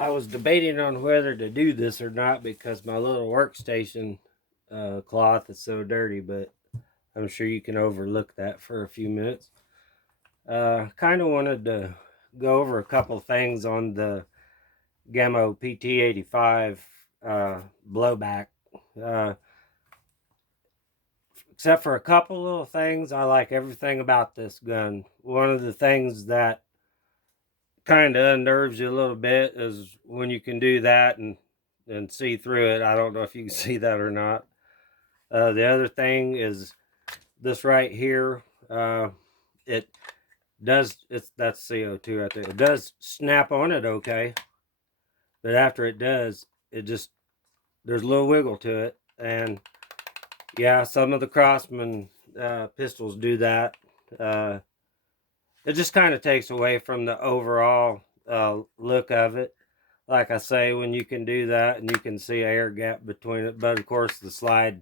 I was debating on whether to do this or not because my little workstation cloth is so dirty, but I'm sure you can overlook that for a few minutes. Kind of wanted to go over a couple things on the Gamo PT85 blowback. Uh, except for a couple little things, I like everything about this gun. One of the things that kind of unnerves you a little bit is when you can do that and see through it. I don't know if you can see that or not. The other thing is this right here. It does, that's CO2 right there. It does snap on it okay, but after it does, it just, there's a little wiggle to it. And yeah, some of the Crossman pistols do that. Uh, it just kind of takes away from the overall look of it. Like I say, when you can do that and you can see an air gap between it, but of course the slide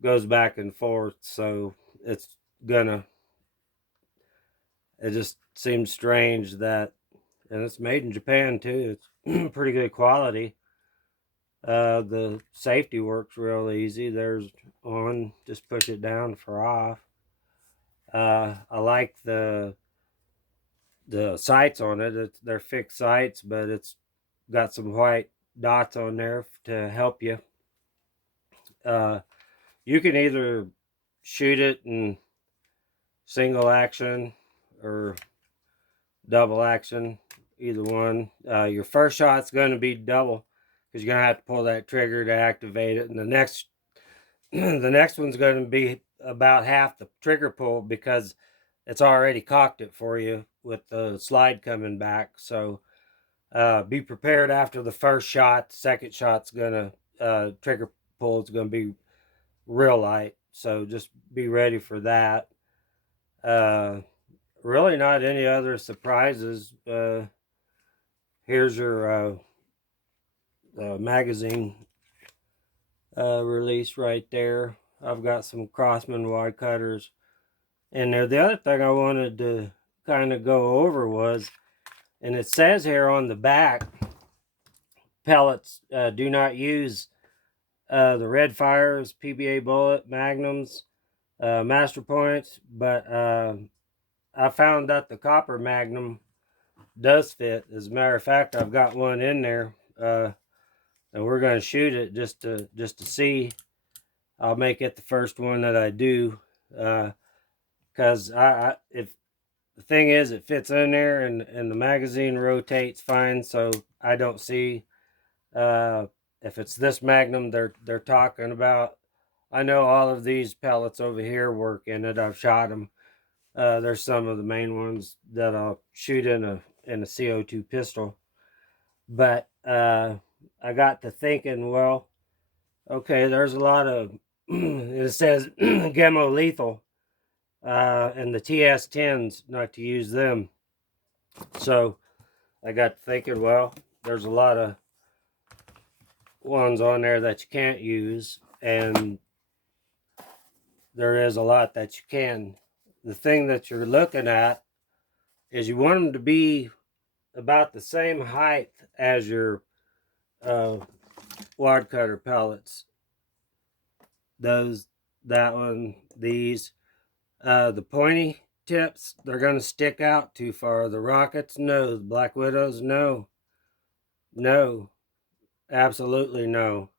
goes back and forth, so it's gonna, it just seems strange that, and it's made in Japan too, it's pretty good quality. The safety works real easy. There's on, just push it down for off. I like the sights on it. They're fixed sights, but it's got some white dots on there to help you. Uh, you can either shoot it in single action or double action, either one. Your first shot's going to be double because you're going to have to pull that trigger to activate it, and the next the next one's going to be about half the trigger pull because it's already cocked it for you with the slide coming back. So be prepared after the first shot. The second shot's going to trigger pull is going to be real light, so just be ready for that. uh Really not any other surprises. Here's your magazine release right there. I've got some Crossman wide cutters in there. The other thing I wanted to kind of go over was, and it says here on the back, pellets do not use the red fires, PBA bullet, magnums, master points, but I found that the copper magnum does fit. As a matter of fact, I've got one in there, and we're going to shoot it just to see. I'll make it the first one that I do, because if the thing is, it fits in there, and the magazine rotates fine, so I don't see if it's this magnum they're talking about. I know all of these pellets over here work in it. I've shot them. There's some of the main ones that I'll shoot in a CO2 pistol. But I got to thinking, well, okay, there's a lot of it says Gamo lethal, and the TS10s, not to use them. So I got to thinking, well, there's a lot of ones on there that you can't use, and there is a lot that you can. The thing that you're looking at is you want them to be about the same height as your uh, wad cutter pellets. Those, that one, these. The pointy tips, they're going to stick out too far. The rockets, no. The Black Widows, no. No. Absolutely no.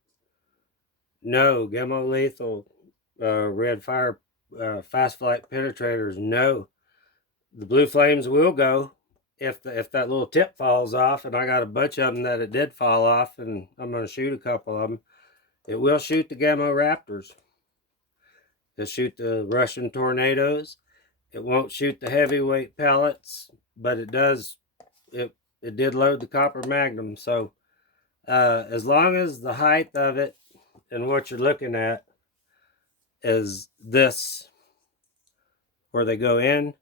No. Gamo lethal, red fire, fast flight penetrators, no. The blue flames will go if that little tip falls off, and I got a bunch of them that it did fall off, and I'm going to shoot a couple of them. It will shoot the Gamo Raptors. It'll shoot the Russian Tornadoes. It won't shoot the heavyweight pellets, but it does. It did load the copper magnum. So as long as the height of it and what you're looking at is this, where they go in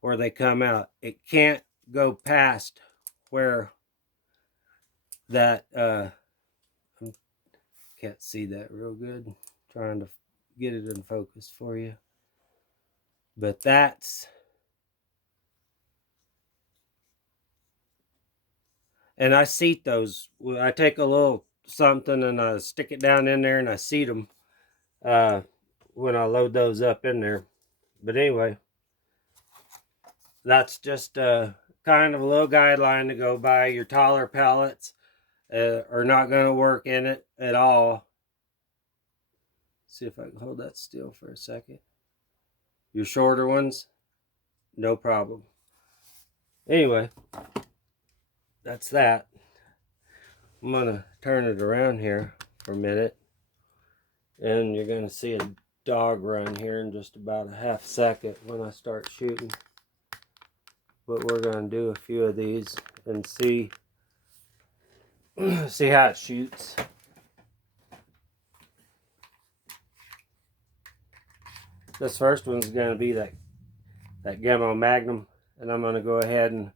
or they come out, it can't go past where that can't see that real good. I'm trying to get it in focus for you, but that's, And I seat those. I take a little something and I stick it down in there and I seat them when I load those up in there. But anyway, that's just kind of a little guideline to go by. Your taller pellets are not going to work in it at all. See if I can hold that still for a second. Your shorter ones, no problem. Anyway, that's that. I'm going to turn it around here for a minute. And you're going to see a dog run here in just about a half second when I start shooting. But we're going to do a few of these and see how it shoots. This first one's going to be that Gamo Magnum, and I'm going to go ahead and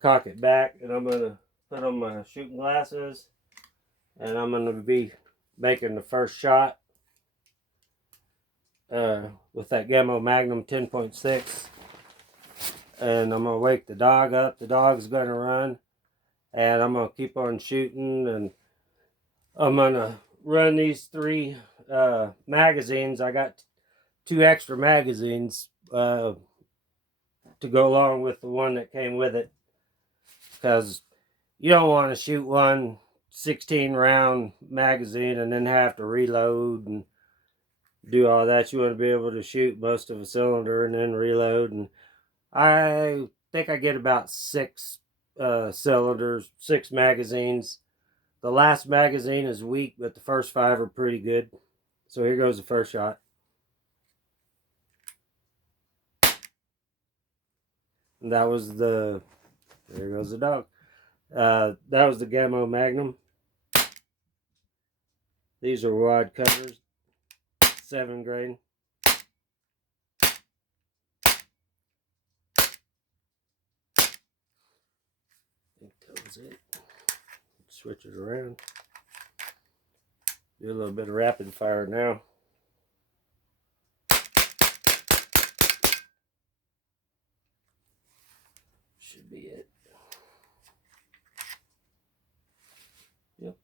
cock it back, and I'm going to put on my shooting glasses, and I'm going to be making the first shot with that Gamo Magnum 10.6, and I'm going to wake the dog up. The dog's going to run, and I'm going to keep on shooting, and I'm going to run these 3 magazines. I got 2 extra magazines to go along with the one that came with it, because you don't want to shoot one 16-round magazine and then have to reload and do all that. You want to be able to shoot most of a cylinder and then reload. And I think I get about 6 cylinders, 6 magazines. The last magazine is weak, but the first 5 are pretty good. So here goes the first shot. And that was there goes the dog. That was the Gamo Magnum. These are wad cutters, 7 grain. I think that was it. Switch it around. Do a little bit of rapid fire now. Should be it. Yep.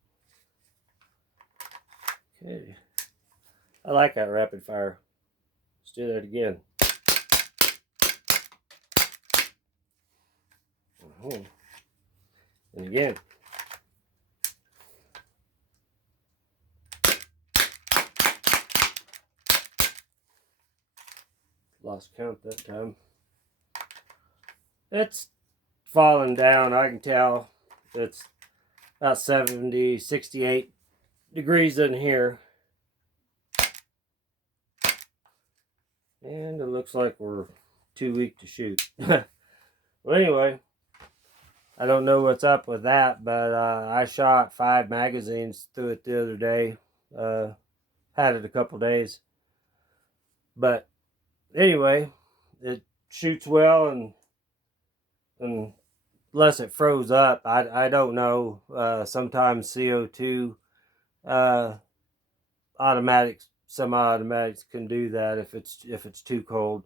Okay. I like that rapid fire. Let's do that again. And again. Lost count that time. It's falling down. I can tell it's about 70, 68 degrees in here. And it looks like we're too weak to shoot. Well, anyway, I don't know what's up with that, but I shot 5 magazines through it the other day. Had it a couple days. But anyway, it shoots well, and unless it froze up, I don't know. Sometimes CO2 automatics, semi-automatics can do that if it's too cold.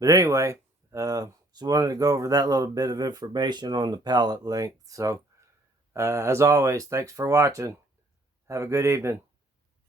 But anyway, so wanted to go over that little bit of information on the pellet length. So as always, thanks for watching. Have a good evening.